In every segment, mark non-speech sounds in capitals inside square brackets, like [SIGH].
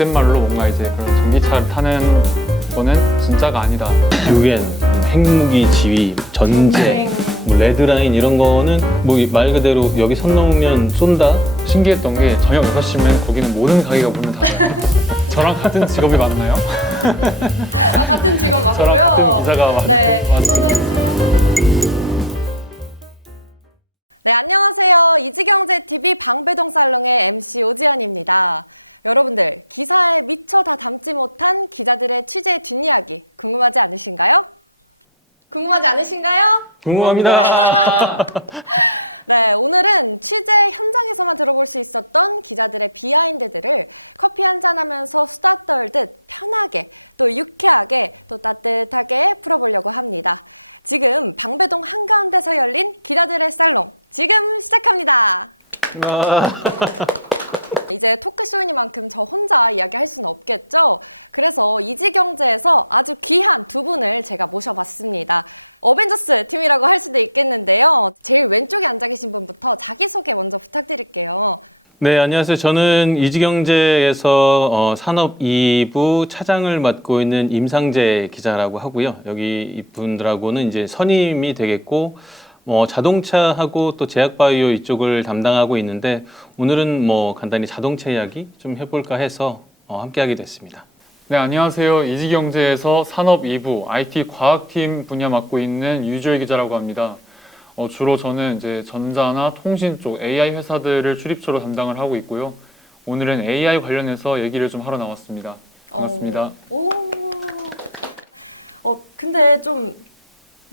속된 말로 뭔가 이제 그런 전기차를 타는 거는 진짜가 아니다. 유엔, 핵무기 지휘, 전제, 뭐 레드라인 이런 거는 뭐 말 그대로 여기 선 넘으면 쏜다. 신기했던 게 저녁 6시면 거기는 모든 가게가 문을 닫아요. [LAUGHS] 저랑 같은 직업이 맞나요? [LAUGHS] 저랑 같은 기자가 맞, 네. 맞 궁금하지 않으신가요? 궁금합니다. 아, [LAUGHS] [LAUGHS] 네, 안녕하세요. 저는 이지경제에서 어, 산업 2부 차장을 맡고 있는 임상재 기자라고 하고요. 여기 이분들하고는 이제 선임이 되겠고, 뭐 자동차하고 또 제약바이오 이쪽을 담당하고 있는데 오늘은 뭐 간단히 자동차 이야기 좀 해볼까 해서 어, 함께하게 됐습니다. 네, 안녕하세요. 이지경제에서 산업 2부 IT 과학팀 분야 맡고 있는 유주열 기자라고 합니다. 어, 주로 저는 이제 전자나 통신 쪽 AI 회사들을 출입처로 담당을 하고 있고요. 오늘은 AI 관련해서 얘기를 좀 하러 나왔습니다. 반갑습니다. 오. 어, 근데 좀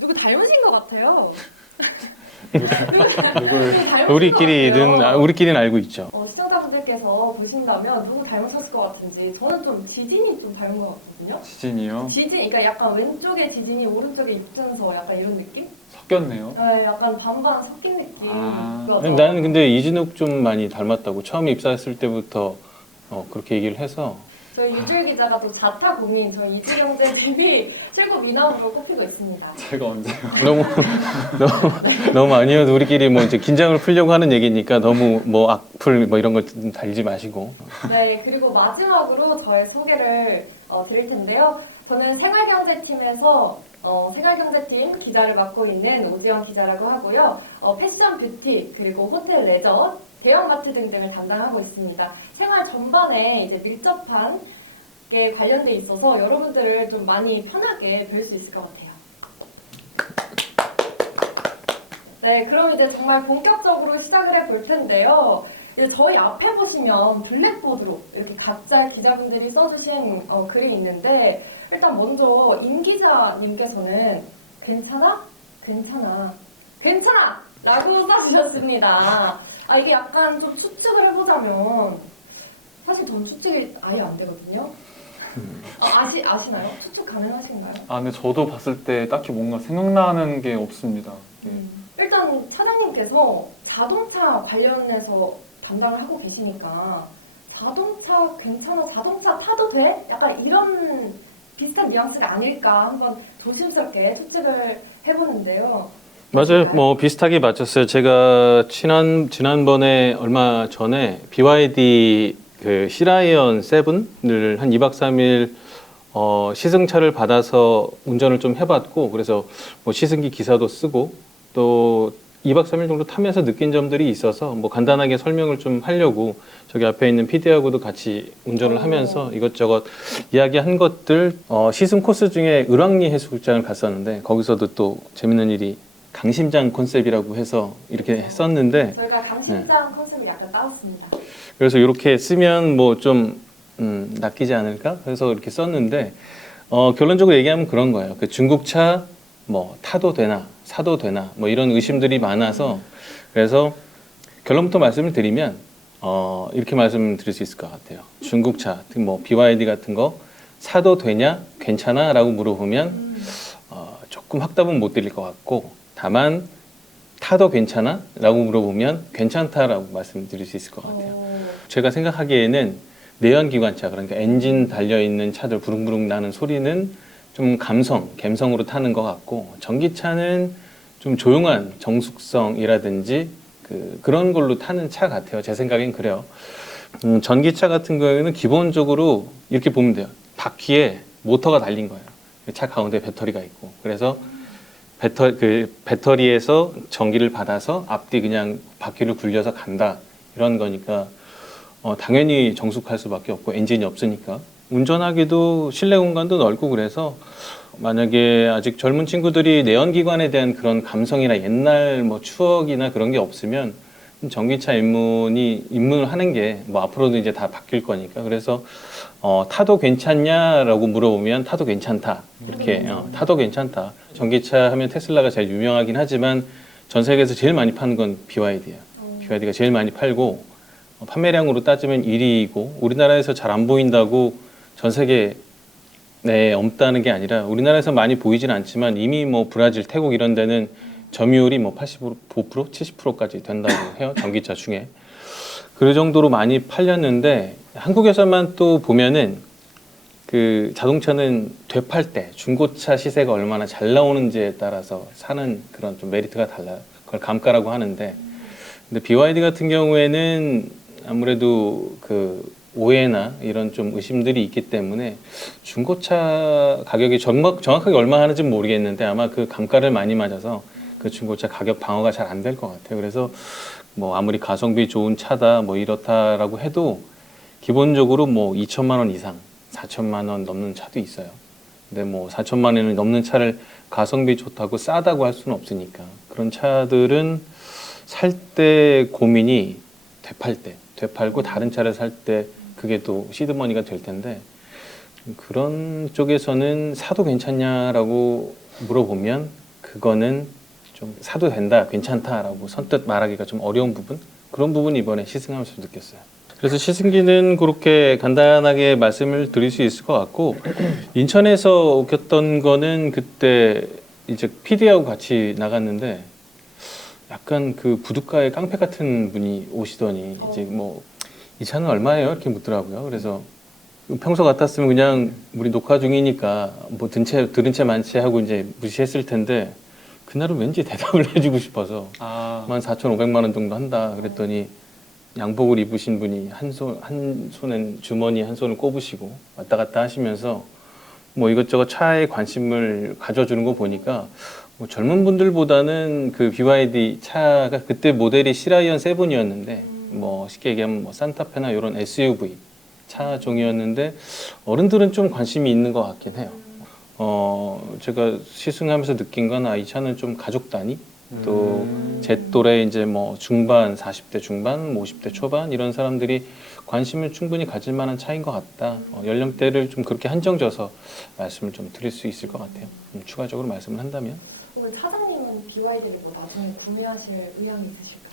누구 닮으신 것 같아요. 누굴 [LAUGHS] 누구 닮으신 것 우리끼리는 같아요. 아, 우리끼리는 알고 있죠. 어, 시청자분들께서 보신다면 누구 닮으셨을 것 같은지 저는 좀 지진이 좀 닮은 것 같거든요. 지진이요. 지진, 그러니까 약간 왼쪽에 지진이 오른쪽에 있으면서 약간 이런 느낌? 섞였네요. 네, 약간 반반 섞인 느낌. 아. 그래서 나는 근데 이진욱 좀 많이 닮았다고 처음 입사했을 때부터 어, 그렇게 얘기를 해서 저희 유주일 기자가 또 자타 공인 저희 이주경제님이 최고 미남으로 꼽히고 있습니다. 제가 언제요? [LAUGHS] 너무 너무 너무 아니어도 우리끼리 뭐 이제 긴장을 풀려고 하는 얘기니까 너무 뭐 악플 뭐 이런 거 달지 마시고 네, 그리고 마지막으로 저의 소개를 어, 드릴 텐데요. 저는 생활경제팀에서 어, 생활경제팀 기자를 맡고 있는 오지영 기자라고 하고요. 어, 패션 뷰티 그리고 호텔 레저 대형마트 등등을 담당하고 있습니다. 생활 전반에 이제 밀접한 게 관련돼 있어서 여러분들을 좀 많이 편하게 볼수 있을 것 같아요. 네, 그럼 이제 정말 본격적으로 시작을 해 볼 텐데요. 이제 저희 앞에 보시면 블랙보드로 이렇게 각자 기자분들이 써주신 어, 글이 있는데 일단 먼저 임 기자님께서는 괜찮아? 괜찮아. 괜찮아! 라고 써주셨습니다. 아, 이게 약간 좀 추측을 해보자면 사실 전 추측이 아예 안 되거든요. 어, 아시, 아시나요? 추측 가능하신가요? 아, 근데 저도 봤을 때 딱히 뭔가 생각나는 게 없습니다. 예. 일단 차장님께서 자동차 관련해서 담당을 하고 계시니까 자동차 괜찮아 자동차 타도 돼? 약간 이런 비슷한 뉘앙스가 아닐까 한번 조심스럽게 추측을 해보는데요. 맞아요. 뭐 비슷하게 맞췄어요. 제가 지난 지난번에 얼마 전에 BYD 그 시라이언 세븐을 한 2박 3일 어, 시승차를 받아서 운전을 좀 해봤고 그래서 뭐 시승기 기사도 쓰고 또 2박 3일 정도 타면서 느낀 점들이 있어서 뭐 간단하게 설명을 좀 하려고 저기 앞에 있는 PD하고도 같이 운전을 오. 하면서 이것저것 이야기한 것들 어, 시승 코스 중에 을왕리 해수욕장을 갔었는데 거기서도 또 재밌는 일이 강심장 컨셉이라고 해서 이렇게 했었는데 저희가 강심장 컨셉을 약간 따왔습니다. 그래서 이렇게 쓰면 뭐좀 음, 낚이지 않을까? 그래서 이렇게 썼는데 어, 결론적으로 얘기하면 그런 거예요. 그 중국차 뭐 타도 되나 사도 되나 뭐 이런 의심들이 많아서 그래서 결론부터 말씀을 드리면 어, 이렇게 말씀드릴 수 있을 것 같아요. 중국차, 뭐 BYD 같은 거 사도 되냐, 괜찮아?라고 물어보면 어, 조금 확답은 못 드릴 것 같고 다만 타도 괜찮아?라고 물어보면 괜찮다라고 말씀드릴 수 있을 것 같아요. 어, 제가 생각하기에는 내연기관차 그러니까 엔진 달려 있는 차들 부릉부릉 나는 소리는 좀 감성, 감성으로 타는 것 같고 전기차는 좀 조용한 정숙성이라든지 그 그런 걸로 타는 차 같아요. 제 생각엔 그래요. 음, 전기차 같은 경우에는 기본적으로 이렇게 보면 돼요. 바퀴에 모터가 달린 거예요. 차 가운데 배터리가 있고 그래서 배터 그 배터리에서 전기를 받아서 앞뒤 그냥 바퀴를 굴려서 간다 이런 거니까 어, 당연히 정숙할 수밖에 없고 엔진이 없으니까 운전하기도 실내 공간도 넓고 그래서 만약에 아직 젊은 친구들이 내연기관에 대한 그런 감성이나 옛날 뭐 추억이나 그런 게 없으면 전기차 입문이 입문을 하는 게 뭐 앞으로도 이제 다 바뀔 거니까. 그래서 어, 타도 괜찮냐라고 물어보면 타도 괜찮다. 이렇게 어, 타도 괜찮다. 전기차 하면 테슬라가 제일 유명하긴 하지만 전 세계에서 제일 많이 파는 건 BYD예요. BYD가 제일 많이 팔고 어, 판매량으로 따지면 1위이고 우리나라에서 잘 안 보인다고 전 세계 네, 없다는 게 아니라 우리나라에서 많이 보이진 않지만 이미 뭐 브라질, 태국 이런 데는 점유율이 뭐 85%, 70%까지 된다고 [LAUGHS] 해요. 전기차 중에. 그 정도로 많이 팔렸는데 한국에서만 또 보면은 그 자동차는 되팔 때 중고차 시세가 얼마나 잘 나오는지에 따라서 사는 그런 좀 메리트가 달라요. 그걸 감가라고 하는데 근데 BYD 같은 경우에는 아무래도 그 오해나 이런 좀 의심들이 있기 때문에 중고차 가격이 정확, 정확하게 얼마 하는지 는 모르겠는데 아마 그 감가를 많이 맞아서 그 중고차 가격 방어가 잘 안 될 것 같아요. 그래서 뭐 아무리 가성비 좋은 차다 뭐 이렇다라고 해도 기본적으로 뭐 2천만 원 이상, 4천만 원 넘는 차도 있어요. 근데 뭐 4천만 원을 넘는 차를 가성비 좋다고 싸다고 할 수는 없으니까 그런 차들은 살 때 고민이 되팔 때, 되팔고 다른 차를 살 때 그게 또 시드머니가 될 텐데 그런 쪽에서는 사도 괜찮냐라고 물어보면 그거는 좀 사도 된다, 괜찮다라고 선뜻 말하기가 좀 어려운 부분 그런 부분이 이번에 시승하면서 느꼈어요. 그래서 시승기는 그렇게 간단하게 말씀을 드릴 수 있을 것 같고 [CLEARS THROAT] 인천에서 웃겼던 거는 그때 이제 PD하고 같이 나갔는데 약간 그 부둣가에 깡패 같은 분이 오시더니 이제 뭐 이 차는 얼마예요? 이렇게 묻더라고요. 그래서 평소 같았으면 그냥 우리 녹화 중이니까 뭐 든 채 들은 채 많지 하고 이제 무시했을 텐데 그날은 왠지 대답을 [LAUGHS] 해주고 싶어서 아, 한 4,500만 원 정도 한다 그랬더니 양복을 입으신 분이 한 손 한 손엔 주머니 한 손을 꼽으시고 왔다 갔다 하시면서 뭐 이것저것 차에 관심을 가져주는 거 보니까 뭐 젊은 분들보다는 그 BYD 차가 그때 모델이 시라이언 세븐이었는데 뭐 쉽게 얘기하면 뭐 산타페나 이런 SUV 차 종이었는데 어른들은 좀 관심이 있는 것 같긴 해요. 어 제가 시승하면서 느낀 건 아 이 차는 좀 가족 단위 또 음. 제 또래 이제 뭐 중반 40대 중반 뭐 50대 초반 이런 사람들이 관심을 충분히 가질 만한 차인 것 같다 어, 연령대를 좀 그렇게 한정져서 말씀을 좀 드릴 수 있을 것 같아요 음, 추가적으로 말씀을 한다면 오늘 사장님은 BYD를 뭐 나중에 구매하실 의향이 있으실까요?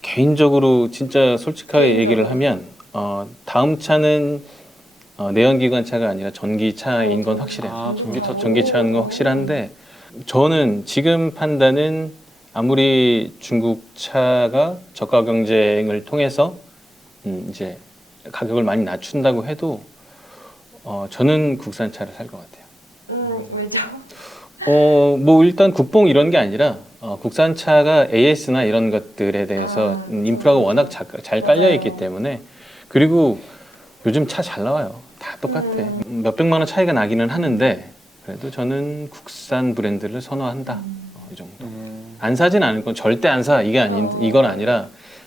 개인적으로 진짜 솔직하게 얘기를 하면 어, 다음 차는 어, 내연기관 차가 아니라 전기차인 건 확실해요 아, 전기차 쪽. 전기차는 건 확실한데 저는 지금 판단은 아무리 중국 차가 저가 경쟁을 통해서 음, 이제 가격을 많이 낮춘다고 해도 어, 저는 국산차를 살 것 같아요. 음, 왜죠? 어, 뭐 일단 국뽕 이런 게 아니라 어, 국산차가 AS나 이런 것들에 대해서 아. 음, 인프라가 워낙 자- 잘 깔려 있기 맞아요. 때문에 그리고 요즘 차 잘 나와요. 다 똑같아. 음. 음, 몇 백만 원 차이가 나기는 하는데 그래도 저는 국산 브랜드를 선호한다. 어, 이 정도. 음, 안 사진 않을 건 절대 안 사. 이게 아닌 어. 이건 아니라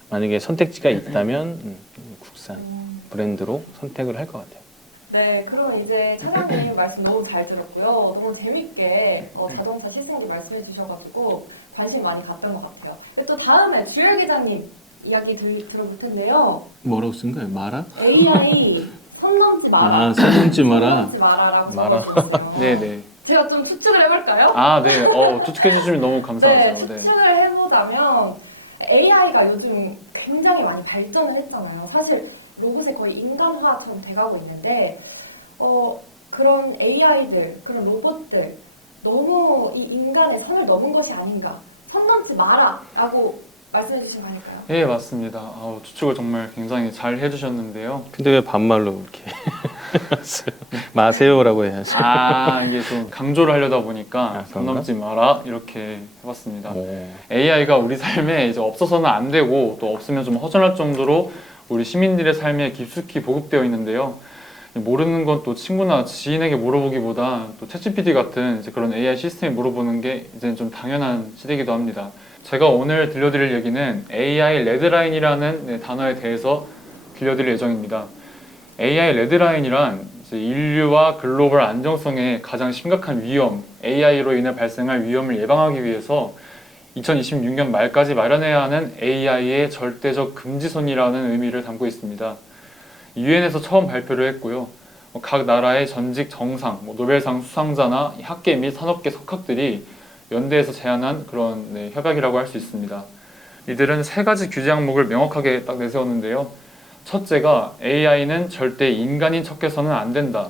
만약에 선택지가 있다면 음, 국산 음. 브랜드로 선택을 할 것 같아요. 네, 그럼 이제 차장님 말씀 너무 잘 들었고요. 너무 재밌게 어, 자동차 시승기 말씀해 주셔가지고 관심 많이 갔던 것 같아요. 또 다음에 주열 기자님 이야기 들, 들어볼 텐데요. 뭐라고 쓴 거예요? 마라? AI [LAUGHS] 선 넘지 마라. 아, 선 넘지 선 마라. 넘지 마라라고 마라. 네네. [LAUGHS] 제가 좀 추측을 해볼까요? 아, 네. 어, 추측해 주시면 너무 네, 감사하죠. 네. 추측을 해보자면 AI가 요즘 굉장히 많이 발전을 했잖아요. 사실 로봇이 거의 인간화처럼 돼가고 있는데 어, 그런 AI들, 그런 로봇들 너무 이 인간의 선을 넘은 것이 아닌가. 선 넘지 마라라고 말씀해 주시면 안 될까요? 예, 맞습니다. 아우, 추측을 정말 굉장히 잘 해주셨는데요. 근데 왜 반말로 이렇게 [LAUGHS] 마세요라고 해야지. 아, 이게 좀 강조를 하려다 보니까 아, 선 그런가? 넘지 마라 이렇게 해봤습니다. 오. AI가 우리 삶에 이제 없어서는 안 되고 또 없으면 좀 허전할 정도로 우리 시민들의 삶에 깊숙이 보급되어 있는데요. 모르는 건 또 친구나 지인에게 물어보기보다 또 챗GPT 같은 이제 그런 AI 시스템에 물어보는 게 이제는 좀 당연한 시대이기도 합니다. 제가 오늘 들려드릴 얘기는 AI 레드라인이라는 네, 단어에 대해서 들려드릴 예정입니다. AI 레드라인이란 이제 인류와 글로벌 안정성에 가장 심각한 위험, AI로 인해 발생할 위험을 예방하기 위해서 2026년 말까지 마련해야 하는 AI의 절대적 금지선이라는 의미를 담고 있습니다. 유엔에서 처음 발표를 했고요. 어, 각 나라의 전직 정상, 뭐 노벨상 수상자나 학계 및 산업계 석학들이 연대해서 제안한 그런 네, 협약이라고 할 수 있습니다. 이들은 세 가지 규제 항목을 명확하게 딱 내세웠는데요. 첫째가 AI는 절대 인간인 척해서는 안 된다.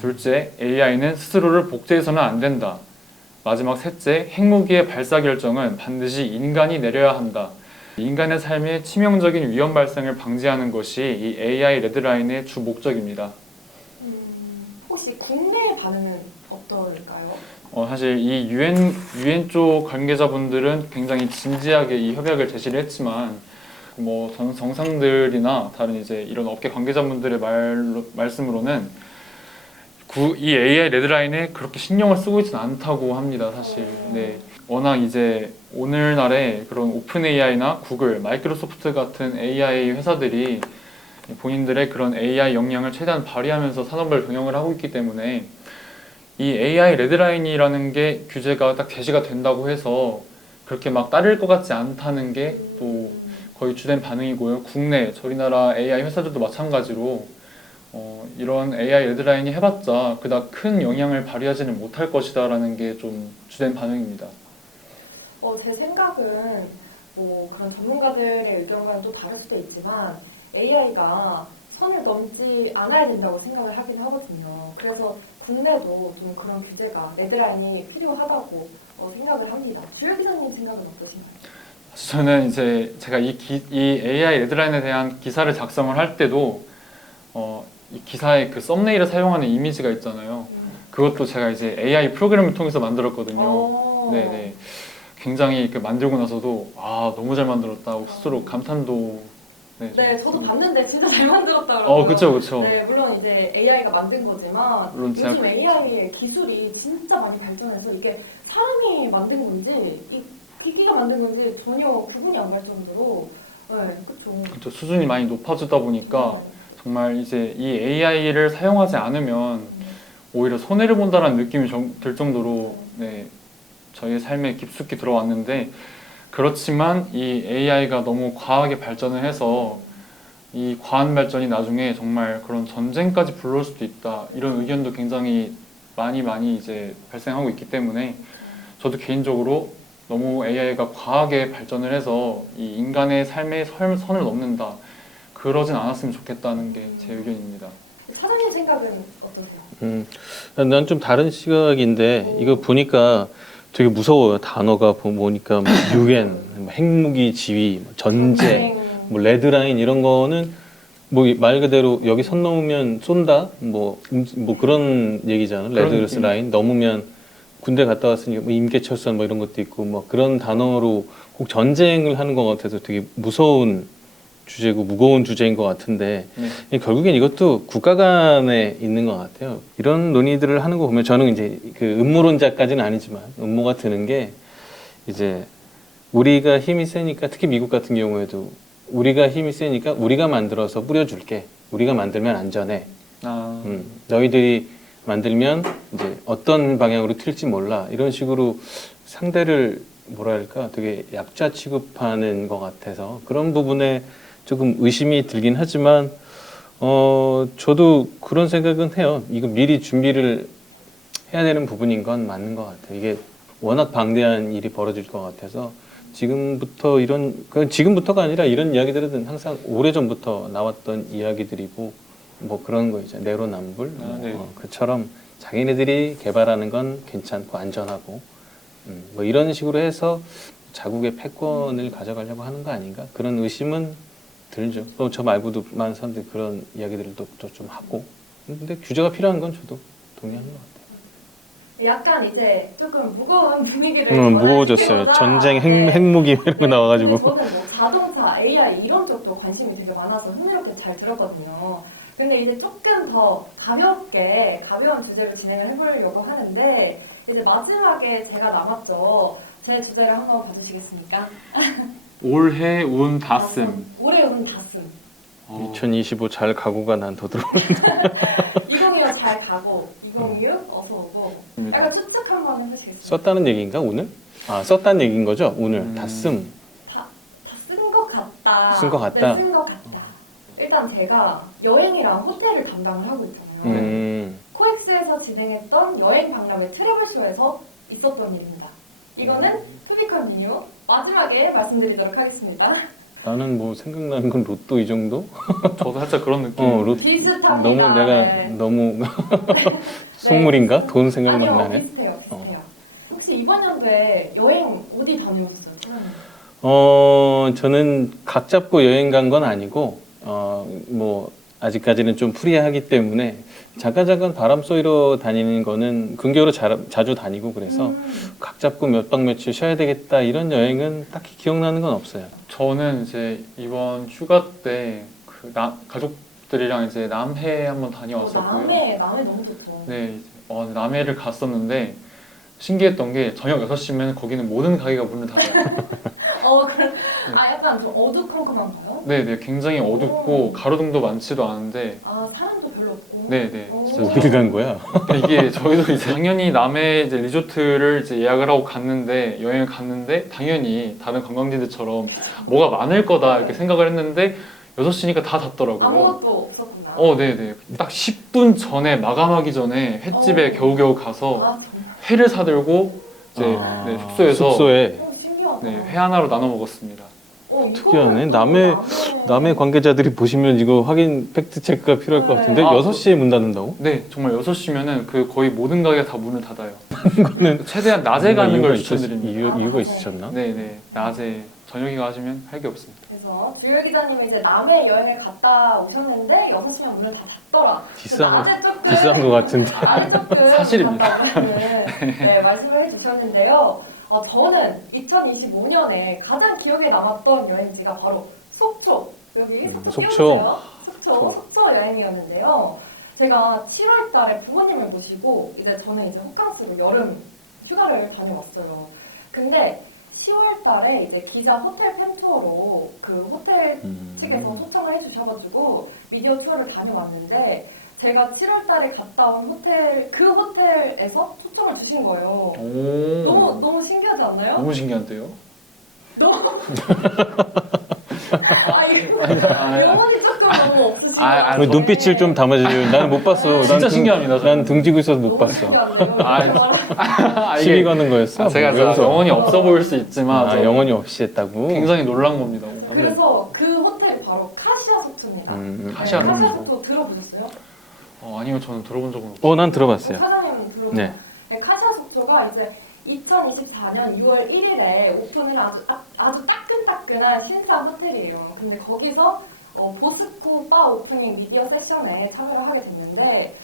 둘째, AI는 스스로를 복제해서는 안 된다. 마지막 셋째, 핵무기의 발사 결정은 반드시 인간이 내려야 한다. 인간의 삶에 치명적인 위험 발생을 방지하는 것이 이 AI 레드라인의 주 목적입니다. 음, 혹시 국내의 반응은 어떨까요? 어, 사실 이 유엔 유엔 쪽 관계자분들은 굉장히 진지하게 이 협약을 제시를 했지만 뭐 정, 정상들이나 다른 이제 이런 업계 관계자분들의 말로, 말씀으로는 구, 이 AI 레드라인에 그렇게 신경을 쓰고 있지는 않다고 합니다. 사실 네 워낙 이제 오늘날에 그런 오픈 AI나 구글, 마이크로소프트 같은 AI 회사들이 본인들의 그런 AI 역량을 최대한 발휘하면서 산업을 경영을 하고 있기 때문에 이 AI 레드라인이라는 게 규제가 딱 제시가 된다고 해서 그렇게 막 따를 것 같지 않다는 게 또 거의 주된 반응이고요. 국내 저희 나라 AI 회사들도 마찬가지로 어, 이런 AI 레드라인이 해봤자 그닥 큰 영향을 발휘하지는 못할 것이다라는 게 좀 주된 반응입니다. 어, 제 생각은 뭐 그런 전문가들의 의견과는 또 다를 수도 있지만 AI가 선을 넘지 않아야 된다고 생각을 하긴 하거든요. 그래서 국내도 좀 그런 규제가 레드라인이 필요하다고 어, 생각을 합니다. 주요 기자님 생각은 어떠신가요? 저는 이제 제가 이, 기, 이 AI 레드라인에 대한 기사를 작성을 할 때도 어, 이 기사의 그 썸네일을 사용하는 이미지가 있잖아요. 그것도 제가 이제 AI 프로그램을 통해서 만들었거든요. 어, 네네. 굉장히 그 만들고 나서도 아 너무 잘 만들었다고 스스로 감탄도 네, 네, 저도 봤는데 진짜 잘 만들었다 어. 그쵸 그쵸. 네, 물론 이제 AI가 만든 거지만 물론 제가 요즘 그- AI의 기술이 진짜 많이 발전해서 이게 사람이 만든 건지 이 기기가 만든 건지 전혀 구분이 안 갈 정도로 네, 그쵸. 그쵸 수준이 많이 높아지다 보니까 정말 이제 이 AI를 사용하지 않으면 오히려 손해를 본다는 느낌이 정- 들 정도로 네, 저희의 삶에 깊숙이 들어왔는데 그렇지만 이 AI가 너무 과하게 발전을 해서 이 과한 발전이 나중에 정말 그런 전쟁까지 불러올 수도 있다 이런 의견도 굉장히 많이 많이 이제 발생하고 있기 때문에 저도 개인적으로 너무 AI가 과하게 발전을 해서 이 인간의 삶의 설- 선을 넘는다 그러진 않았으면 좋겠다는 게 제 의견입니다. 사장님 생각은 어떠세요? 음, 난 좀 다른 시각인데 이거 보니까 되게 무서워요. 단어가 보- 보니까 뭐 [COUGHS] 유엔, 뭐 핵무기 지휘, 뭐 전쟁, 뭐 레드라인 이런 거는 뭐 말 그대로 여기 선 넘으면 쏜다 뭐, 음, 뭐 그런 얘기잖아 그런 레드. 라인 넘으면 군대 갔다 왔으니까 뭐 임계철선 뭐 이런 것도 있고 뭐 그런 단어로 꼭 전쟁을 하는 것 같아서 되게 무서운 주제고 무거운 주제인 것 같은데 네. 이 결국엔 이것도 국가 간에 있는 것 같아요. 이런 논의들을 하는 거 보면 저는 이제 그 음모론자까지는 아니지만 음모가 드는 게 이제 우리가 힘이 세니까 특히 미국 같은 경우에도 우리가 힘이 세니까 우리가 만들어서 뿌려줄게. 우리가 만들면 안전해. 아, 음, 너희들이 만들면 이제 어떤 방향으로 튈지 몰라. 이런 식으로 상대를 뭐랄까 되게 약자 취급하는 것 같아서 그런 부분에 조금 의심이 들긴 하지만 어 저도 그런 생각은 해요. 이거 미리 준비를 해야 되는 부분인 건 맞는 것 같아요. 이게 워낙 방대한 일이 벌어질 것 같아서 지금부터 이런 그 지금부터가 아니라 이런 이야기들은 항상 오래 전부터 나왔던 이야기들이고 뭐 그런 거 있잖아요. 내로남불 아, 네. 어, 그처럼 자기네들이 개발하는 건 괜찮고 안전하고 음, 뭐 이런 식으로 해서 자국의 패권을 가져가려고 하는 거 아닌가 그런 의심은 들죠. 또 저 말고도 많은 사람들이 그런 이야기들도 또좀 하고 근데 규제가 필요한 건 저도 동의하는 것 같아요. 약간 이제 조금 무거운 분위기를 음, 무거워졌어요. 전쟁 핵, 네. 핵무기 이런 거 나와가지고 근데 저는 뭐 자동차, AI 이런 쪽도 관심이 되게 많아서 흥미롭게 잘 들었거든요. 근데 이제 조금 더 가볍게 가벼운 주제로 진행을 해보려고 하는데 이제 마지막에 제가 남았죠. 제 주제를 한번 봐주시겠습니까? [LAUGHS] 올해 운 다씀. 올해 운 다슴. 어, 2025 잘 가고가 난 더 들어. 2025 [LAUGHS] 잘 가고 2026 어서 오고 약간 추측 한번 해주시겠어요? 썼다는 얘기인가 오늘? 아 썼다는 얘기인 거죠 오늘 음. 다 쓴. 다쓴 것 같다. 쓴 것 같다? 네, 쓴것 같다. 일단 제가 여행이랑 호텔을 담당을 하고 있잖아요. 음. 코엑스에서 진행했던 여행 박람회 트래블쇼에서 있었던 일입니다. 이거는 투비컨 미니오 마지막에 말씀드리도록 하겠습니다. 나는 뭐 생각나는 건 로또 이 정도? [LAUGHS] 저도 살짝 그런 느낌. 어 로또 비슷합니다. 너무 내가 네. 너무 [LAUGHS] 속물인가? 돈 생각만 아니요, 나네. 비슷해요, 비슷해요. 혹시 이번 연도에 여행 어디 다녀오셨어요? 어 저는 각 잡고 여행 간 건 아니고 어 뭐 아직까지는 좀 프리하기 때문에 잠깐 잠깐 바람 쏘이러 다니는 거는 근교로 자, 자주 다니고 그래서 음, 각 잡고 몇 박 며칠 쉬어야 되겠다 이런 여행은 딱히 기억나는 건 없어요. 저는 이제 이번 휴가 때그 가족들이랑 이제 남해 한번 다녀왔었고요. 남해, 남해 너무 좋죠. 네, 이제, 어, 남해를 갔었는데 신기했던 게 저녁 6시면 거기는 모든 가게가 문을 닫아요. [LAUGHS] 어, 그럼 아 약간 좀 어두컴컴한가요? 네, 네, 굉장히 어둡고 가로등도 많지도 않은데 아 사람도 별로 없고. 네, 네. 오. 진짜 어딜 간 거야? 이게 저희도 이제 당연히 남해 이제 리조트를 이제 예약을 하고 갔는데 여행을 갔는데 당연히 다른 관광지들처럼 뭐가 많을 거다 이렇게 생각을 했는데 6시니까 다 닫더라고요. 아무것도 없었구나. 어, 네, 네. 딱 10분 전에 마감하기 전에 횟집에 어. 겨우겨우 가서 아 정말. 회를 사들고 이제 아, 네, 숙소에서 숙소에 어, 신기하다. 네, 회 하나로 나눠 먹었습니다. 어, 특이하네. 또 남해- 남의 관계자들이 보시면 이거 확인 팩트 체크가 필요할 것 같은데 아, 6시에 문 닫는다고? 네, 정말 6시면은 그 거의 모든 가게가 다 문을 닫아요. [LAUGHS] 그거는 최대한 낮에 가는 이유가 걸 있었- 추천드립니다. 이유, 이유가 있으셨나? 네, 네. 낮에 저녁에 가시면 할 게 없습니다. 그래서 주열 기자님이 이제 남해 여행을 갔다 오셨는데 6시면 문을 다 닫더라. 비싼 거- 조금 비싼 것 같은데. 조금 사실입니다. 갔다고 [LAUGHS] 네, 말씀을 해주셨는데요. 어, 저는 2025년에 가장 기억에 남았던 여행지가 바로 속초. 여기 음, 속초 속초. 속초, 속초 여행이었는데요. 제가 7월 달에 부모님을 모시고 이제 저는 이제 호캉스로 여름 휴가를 다녀왔어요. 근데 10월 달에 이제 기자 호텔 팬투어로 그 호텔 음. 측에서 초청을 해주셔가지고 미디어 투어를 다녀왔는데 제가 7월달에 갔다 온 호텔 그 호텔에서 초청을 주신 거예요. 오. 너무 너무 신기하지 않나요? 너무 신기한데요? 너무 [LAUGHS] 아 이거 아, 영혼이 조금 너무 없으시고 아, 아, 왜 눈빛을 좀 담아주세요. 나는 못 봤어. 진짜 난 등- 신기합니다. 난 등지고 있어서 못 봤어. 아. 아, [LAUGHS] 시비 이게 거는 거였어? 아, 제가 왜 진짜 웃어? 영혼이 없어 보일 수 있지만 아, 저 영혼이 없이 했다고? 굉장히 놀란 겁니다. 네. 그래서 그 호텔이 바로 카시아 속초입니다. 음, 음. 카시아 네, 카시아. 속초 들어보셨어요? 어, 아니요, 저는 들어본 적은 없어요. 어, 난 들어봤어요. 사장님은 들어보셨어요? 네. 네, 카시아 속초가 이제 2024년 6월 1일에 오픈을 아주 아, 아주 따끈따끈한 신상 호텔이에요. 근데 거기서 어, 보스코 바 오프닝 미디어 세션에 참여를 하게 됐는데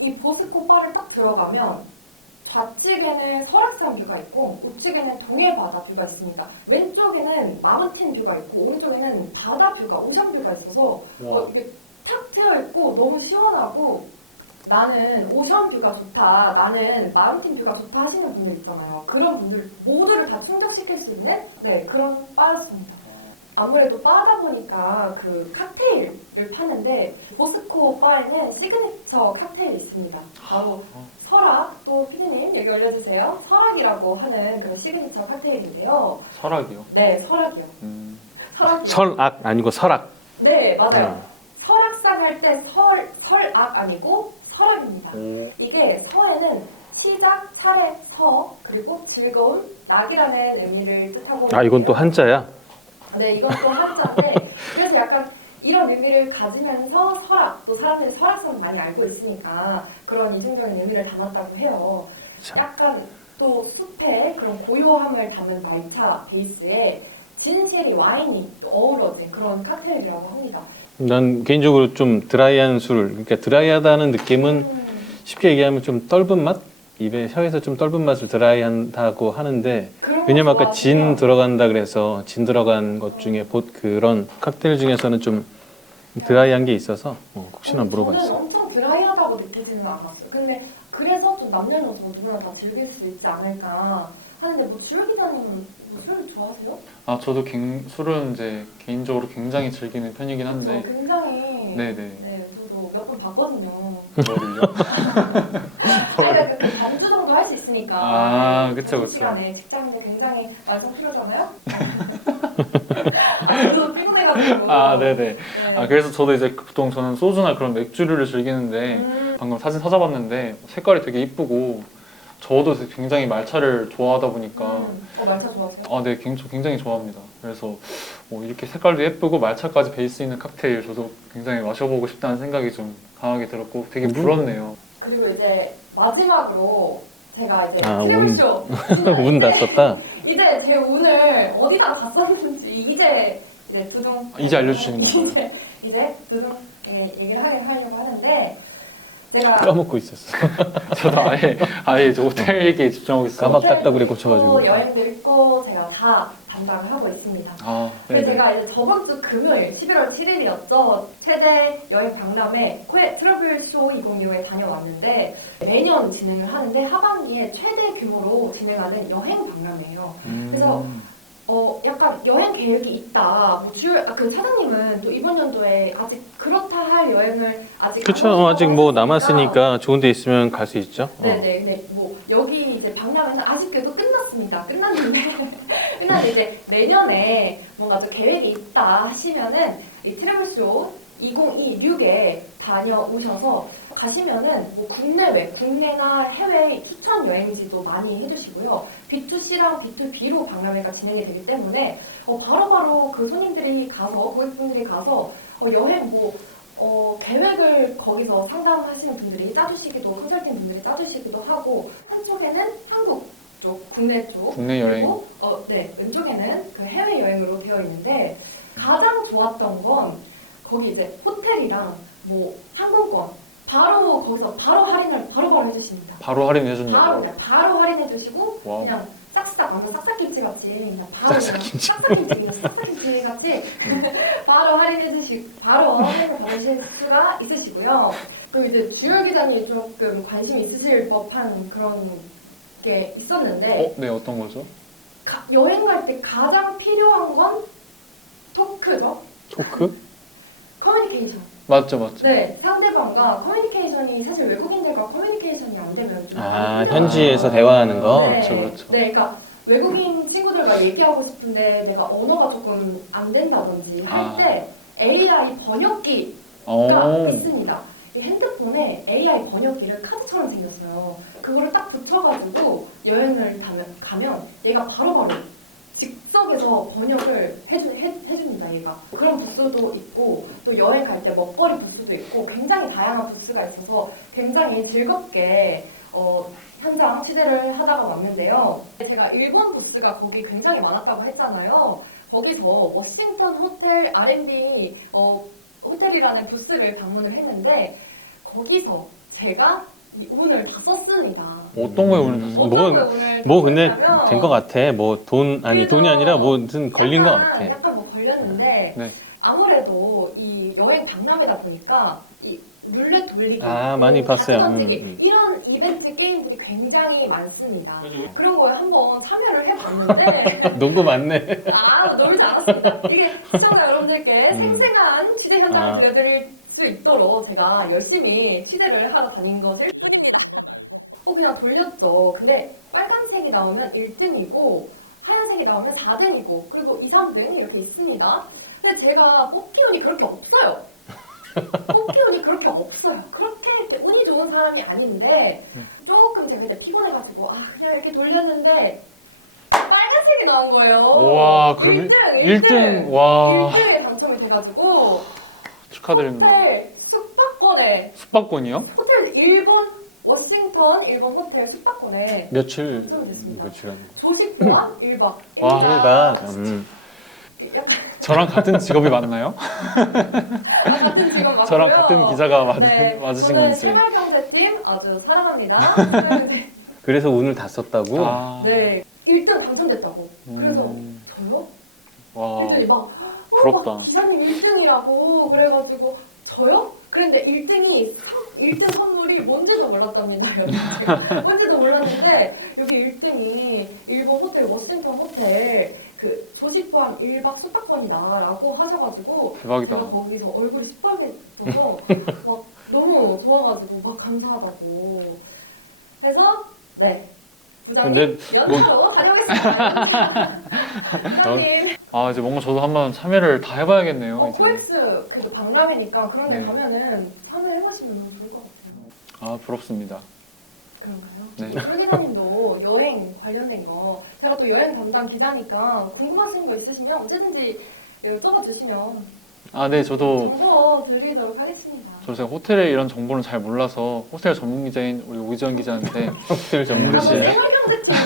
이 보스코 바를 딱 들어가면 좌측에는 설악산 뷰가 있고 우측에는 동해 바다 뷰가 있습니다. 왼쪽에는 마운틴 뷰가 있고 오른쪽에는 바다 뷰가 오션 뷰가 있어서 와. 어, 이게 탁 트여 있고 너무 시원하고 나는 오션 뷰가 좋다, 나는 마운틴 뷰가 좋다 하시는 분들 있잖아요. 그런 분들 모두를 다 충족시킬 수 있는 네 그런 바였습니다. 아무래도 바다 보니까 그 칵테일을 파는데 보스코 바에는 시그니처 칵테일이 있습니다. 바로 설악 또 피디님 여기 올려주세요. 설악이라고 하는 그런 시그니처 칵테일인데요. 설악이요. 네 설악이요. 음. 설악이요. 설악 아니고 설악. 네 맞아요. 음. 설악산 할 때 설, 설악 아니고 설악입니다. 오. 이게 설에는 시작, 차례, 서, 그리고 즐거운, 낙이라는 의미를 뜻하고 아, 이건 또. 한자야? 네, 이건 또 한자인데 [LAUGHS] 그래서 약간 이런 의미를 가지면서 설악, 또 사람들이 설악산을 많이 알고 있으니까 그런 이중적인 의미를 담았다고 해요. 참. 약간 또 숲의 그런 고요함을 담은 말차 베이스에 진실이 와인이 어우러진 그런 칵테일이라고 합니다. 난 개인적으로 좀 드라이한 술, 그러니까 드라이하다는 느낌은 음, 쉽게 얘기하면 좀 떫은 맛? 입에 혀에서 좀 떫은 맛을 드라이한다고 하는데 왜냐면 아까 진? 들어간다 그래서 진 들어간 것 중에 보, 그런 칵테일 중에서는 좀 드라이한 게 있어서 어, 혹시나 저는 물어봤어요. 엄청 드라이하다고 느끼지는 않았어요. 근데 그래서 좀 남녀노소 누구나 다 즐길 수 있지 않을까 하는데 뭐 주혁 기자님은 뭐술 좋아하세요? 아 저도 갱- 술은 이제 개인적으로 굉장히 즐기는 편이긴 저 한데 굉장히 네 네 네, 저도 몇 번 봤거든요. 뭐를요? [LAUGHS] 그러니까 그 반주 정도 할 수 있으니까. 아, 그 그쵸, 점심 그쵸. 시간에 직장인들 굉장히 완성 필요잖아요? [LAUGHS] 아, 저도 피곤해가지고. 아 네네. 네. 아 그래서 저도 이제 보통 저는 소주나 그런 맥주류를 즐기는데 음, 방금 사진 찾아봤는데 색깔이 되게 이쁘고 저도 굉장히 말차를 좋아하다 보니까 음. 어, 말차 좋아하세요? 아, 네, 굉- 저 굉장히 좋아합니다. 그래서 뭐 이렇게 색깔도 예쁘고 말차까지 베이스 있는 칵테일 저도 굉장히 마셔보고 싶다는 생각이 좀 강하게 들었고 되게 음. 부럽네요. 그리고 이제 마지막으로 제가 이제 아, 트레블쇼 운 [LAUGHS] 다 썼다. [LAUGHS] 이제 제 운을 어디다 갔었는지 이제 이제 두둥 아, 이제 알려주시는 건가요? [LAUGHS] 이제 이제 두둥 예, 얘기를 하, 하려고 하는데 제가 까먹고 있었어. [LAUGHS] 저도 아예 아예 저 호텔 얘기에 집중하고 있어요. 까먹- 깜빡 닦다구리 고쳐가지고. 또 여행도 있고 제가 다 담당을 하고 있습니다. 아, 그래서 네네. 제가 이제 저번 주 금요일 11월 7일이었죠. 최대 여행 박람회 코에 트러블 쇼 2025에 다녀왔는데 매년 진행을 하는데 하반기에 최대 규모로 진행하는 여행 박람회예요. 음, 그래서 어 약간 여행 계획이 있다. 뭐 주, 아, 그 사장님은 또 이번 연도에 아직 그렇다 할 여행을 아직 그쵸. 안 어, 아직 뭐 하셨으니까 남았으니까 좋은 데 있으면 갈 수 있죠. 어. 네네, 네. 뭐 여기 이제 박람회는 아쉽게도 끝났습니다. 끝났는데 [LAUGHS] 끝났는데 이제 내년에 뭔가 좀 계획이 있다 하시면은 이 트래블쇼 2026에 다녀오셔서 가시면은 뭐 국내외, 국내나 해외 추천 여행지도 많이 해주시고요. B2C랑 B2B로 박람회가 진행이 되기 때문에 어, 바로바로 그 손님들이 가서 고객분들이 가서 어, 여행 뭐 어, 계획을 거기서 상담하시는 분들이 짜주시기도 컨설팅 분들이 짜주시기도 하고 한쪽에는 한국 쪽, 국내 쪽 국내 여행. 그리고 어, 네 왼쪽에는 그 해외 여행으로 되어 있는데 가장 좋았던 건 거기 이제 호텔이랑 뭐 항공권 바로 거기서 바로 할인을 바로바로 해주십니다. 바로 할인해 바로 준다고요? 그냥 바로 할인해 주시고 와우. 그냥 싹싹 아무 싹싹김치 같이 그냥 바로 싹싹김치. 그냥 싹싹김치 그냥 싹싹김치 같이 [LAUGHS] 바로 할인해 주시 바로 할인을 받으실 수가 있으시고요. 그리고 이제 주열 기자님 조금 관심 있으실 법한 그런 게 있었는데 어, 네, 어떤 거죠? 가- 여행 갈 때 가장 필요한 건 토크죠. 토크? 커뮤니케이션. 맞죠, 맞죠. 네, 상대방과 커뮤니케이션이 사실 외국인들과 커뮤니케이션이 안 되면 좀 아, 힘들어요. 현지에서 대화하는 거? 네, 그렇죠, 그렇죠. 네, 그러니까 외국인 친구들과 얘기하고 싶은데 내가 언어가 조금 안 된다든지 할 아. 때 AI 번역기가 어, 있습니다. 이 핸드폰에 AI 번역기를 카드처럼 생겼어요. 그거를 딱 붙여가지고 여행을 가면, 가면 얘가 바로바로 즉석에서 번역을 해주, 해, 해줍니다, 얘가. 그런 부스도 있고, 또 여행 갈 때 먹거리 부스도 있고, 굉장히 다양한 부스가 있어서 굉장히 즐겁게, 어, 현장 취재를 하다가 왔는데요. 제가 일본 부스가 거기 굉장히 많았다고 했잖아요. 거기서 워싱턴 호텔 R&B 어, 호텔이라는 부스를 방문을 했는데, 거기서 제가 이 운을 다 썼습니다. 어떤 거에 오늘 뭐, 어떤 거에 운을 뭐 근데 썼냐면 된 것 같아. 뭐 돈 아니 돈이 아니라 뭐 무슨 걸린 것 약간, 같아. 약간 뭐 걸렸는데 네. 아무래도 이 여행 박람회다 보니까 이 룰렛 돌리기, 아, 많이 뭐 봤어요. 바퀴 던지기 음, 음. 이런 이벤트 게임들이 굉장히 많습니다. 그죠. 그런 거에 한번 참여를 해봤는데 [LAUGHS] 농구 많네. 아 놀지 않았습니다. 이게 시청자 여러분들께 음. 생생한 취재 현장을 아. 들려드릴 수 있도록 제가 열심히 취재를 하러 다닌 것을 어 그냥 돌렸죠. 근데 빨간색이 나오면 1등이고 하얀색이 나오면 4등이고 그리고 2, 3등 이렇게 있습니다. 근데 제가 뽑기 운이 그렇게 없어요. [LAUGHS] 뽑기 운이 그렇게 없어요. 그렇게 운이 좋은 사람이 아닌데 조금 제가 이제 피곤해가지고 아 그냥 이렇게 돌렸는데 빨간색이 나온 거예요. 와, 그럼 1등, 1등, 와, 1등에 당첨이 돼가지고 축하드립니다. 호텔 숙박권에 숙박권이요? 호텔 일본 워싱턴 일본 호텔 숙박권에 며칠 좀 됐습니다. 며칠. 조식 포함 1박 와, 일박. 음. 약간 저랑 같은 직업이 맞나요? [LAUGHS] 같은 직업 맞고요. 저랑 같은 기자가 맞, 네, 맞으신 저는 건지. 생활경제팀 아주 사랑합니다. [LAUGHS] 네, 그래서 운을 다 썼다고. 아, 네, 1등 당첨됐다고. 그래서 음, 저요? 와, 했더니 막, 어, 부럽다. 막 기사님 1등이라고 그래가지고 저요? 그런데 1등이 1등 선물이 뭔지도 [LAUGHS] 여기. 뭔지도 몰랐는데 여기 1등이 일본 호텔 워싱턴 호텔 그 조식 포함 1박 숙박권이다라고 하셔가지고 대박이다. 제가 거기서 얼굴이 시뻘개져서 [LAUGHS] 막 너무 좋아가지고 막 감사하다고 해서 네 부장님 근데 연사로 [LAUGHS] 다녀오겠습니다. 부장님 아 이제 뭔가 저도 한번 참여를 다 해봐야겠네요. 어, 이제. 코엑스 그래도 박람회니까 그런 데 네. 가면은 참여해보시면 너무 좋을 것 같아요. 아 부럽습니다. 그런가요? 네. 술 기자님도 여행 관련된 거 제가 또 여행 담당 기자니까 궁금하신 거 있으시면 언제든지 여쭤봐 주시면 아 네 저도 정보 드리도록 하겠습니다. 저 제가 호텔에 이런 정보는 잘 몰라서 호텔 전문 기자인 우리 오지원 기자한테 [LAUGHS] 호텔 네. 전문가시에요? 생활경제팀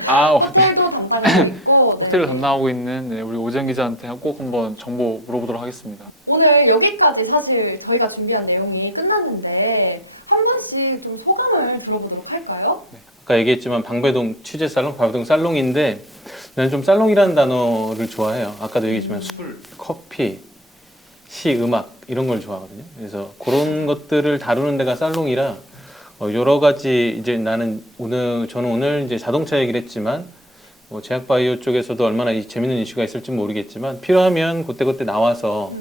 [LAUGHS] 아 호텔도 담당하고 있고 [LAUGHS] 호텔을 네. 담당하고 있는 네, 우리 오지원 기자한테 꼭 한번 정보 물어보도록 하겠습니다. 오늘 여기까지 사실 저희가 준비한 내용이 끝났는데 한 번씩 좀 소감을 들어보도록 할까요? 아까 얘기했지만 방배동 취재 살롱, 방배동 살롱인데 나는 좀 살롱이라는 단어를 좋아해요. 아까도 얘기했지만 술, 커피, 시, 음악 이런 걸 좋아하거든요. 그래서 그런 것들을 다루는 데가 살롱이라 어, 여러 가지 이제 나는 오늘 저는 오늘 이제 자동차 얘기를 했지만 뭐 제약바이오 쪽에서도 얼마나 이 재밌는 이슈가 있을지 모르겠지만 필요하면 그때그때 나와서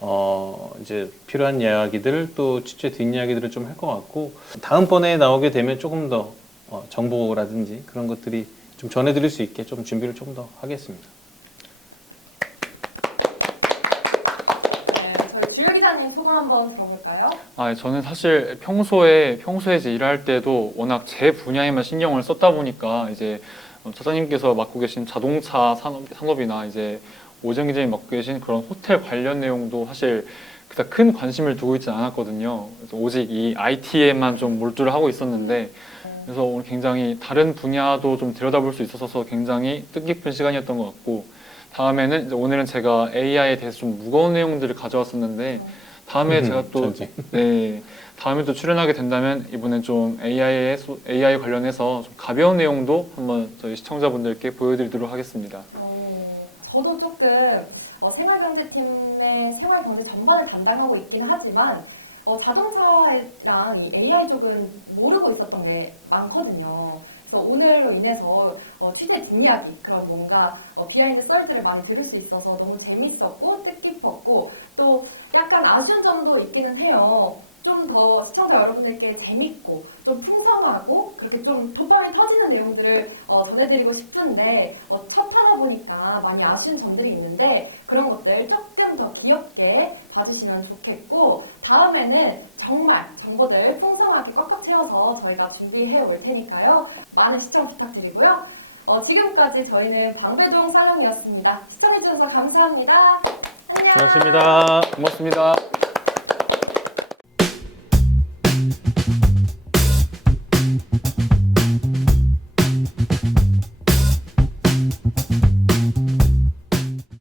어 이제 필요한 이야기들 또 취재 뒷이야기들을 좀 할 것 같고 다음번에 나오게 되면 조금 더 어, 정보라든지 그런 것들이 좀 전해드릴 수 있게 좀 준비를 조금 더 하겠습니다. 네, 한번 들어볼까요? 아, 저는 사실 평소에 평소에 이제 일할 때도 워낙 제 분야에만 신경을 썼다 보니까 이제 어, 차장님께서 맡고 계신 자동차 산업, 산업이나 이제 오정 기자님 맡고 계신 그런 호텔 관련 내용도 사실 그닥 큰 관심을 두고 있지 않았거든요. 그래서 오직 이 IT에만 좀 몰두를 하고 있었는데 그래서 오늘 굉장히 다른 분야도 좀 들여다볼 수 있어서 굉장히 뜻깊은 시간이었던 것 같고 다음에는 이제 오늘은 제가 AI에 대해서 좀 무거운 내용들을 가져왔었는데 다음에 제가 또. 네, 다음에 또 출연하게 된다면 이번엔 좀 AI에 AI 관련해서 좀 가벼운 내용도 한번 저희 시청자분들께 보여드리도록 하겠습니다. 어, 저도 조금 어, 생활경제팀의 생활경제 전반을 담당하고 있긴 하지만 어, 자동차랑 이 AI 쪽은 모르고 있었던 게 많거든요. 그래서 오늘로 인해서 어, 취재 뒷이야기 그런 뭔가 어, 비하인드 썰들을 많이 들을 수 있어서 너무 재밌었고 뜻깊었고 또 약간 아쉬운 점도 있기는 해요. 좀 더 시청자 여러분들께 재밌고 좀 풍성하고 그렇게 좀 도파민 터지는 내용들을 어, 전해드리고 싶은데 어, 첫 타다 보니까 많이 아쉬운 점들이 있는데 그런 것들 조금 더 귀엽게 봐주시면 좋겠고 다음에는 정말 정보들 풍성하게 꽉꽉 채워서 저희가 준비해 올 테니까요. 많은 시청 부탁드리고요. 어, 지금까지 저희는 방배동 살롱이었습니다. 시청해주셔서 감사합니다. 안녕. 고맙습니다. 고맙습니다.